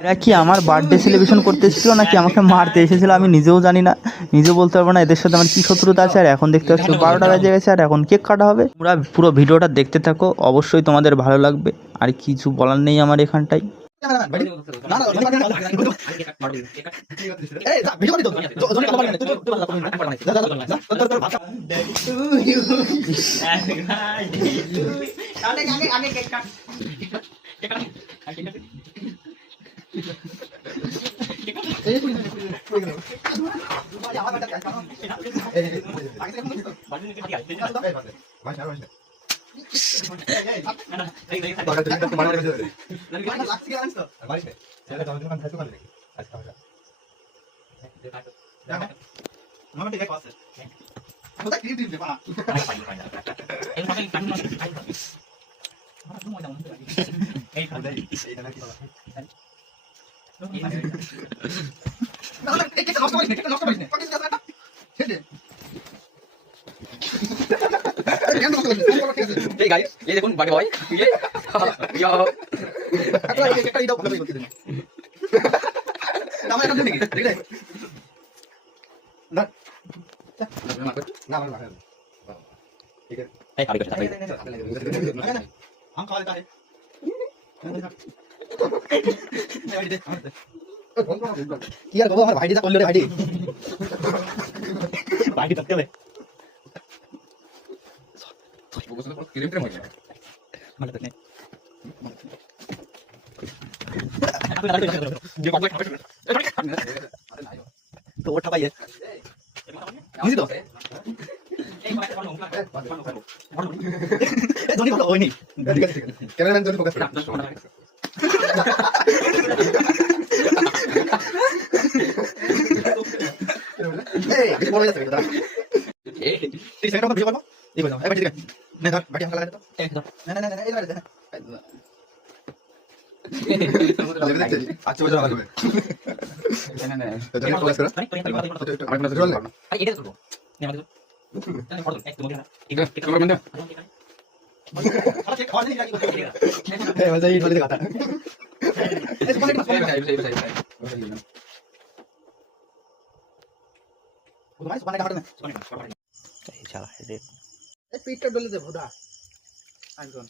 এরা কি আমার বার্থডে সেলিব্রেশন করতে এসেছিল নাকি আমাকে মারতে এসেছিল আমি নিজেও জানি না, নিজেও বলতে পারবো না এদের সাথে আমার কী শত্রুতা আছে। আর এখন দেখতে পাচ্ছি 12টা বেজে গেছে আর এখন কেক কাটা হবে। তোমরা পুরো ভিডিওটা দেখতে থাকো, অবশ্যই তোমাদের ভালো লাগবে। আর কিছু বলার নেই আমার এখানটায়। এই গাইস এই দেখুন বাড়ি বয় ইয়া একটা ইটা ভালো করতে দেন নাম এটা দেখি দেখলে না না না না ঠিক আছে এই খালি করে हम खा लेता है কি আর বাবা আমার ভাইটা করলে রে ভাইটি ভাইটি তকতে হবে বসে তো কিলোমিটার মনে হয় মানে তো নেই যে কবে খাবে তো ওটা পাইয়ে বুঝি তো এই ধনী ভালো হয়নি ঠিক আছে ক্যামেরাম্যান জন্য ফোকাস করো এই কিছু বলা যাচ্ছে দাদা এই সেকেন্ড ভিডিও করব এই বলো এই ঠিক আছে না ধর বাটি হালকা লাগে তো না না না না এই ধর আচ্ছা বড় ভালো হবে না না এটা ফোকাস করো আমার কাছে রোল না এই এটা করব নে আমাদের তাহলে ফটো এক তোমাকে না ঠিক আছে ক্যামেরা বন্ধ এই মজা এই বলে কথা এই সুপার হিট তোমার সুপার হিট হাঁটো না সুপার হিট এই চালা এই পিটটা ডলে দে ভোদা আইজন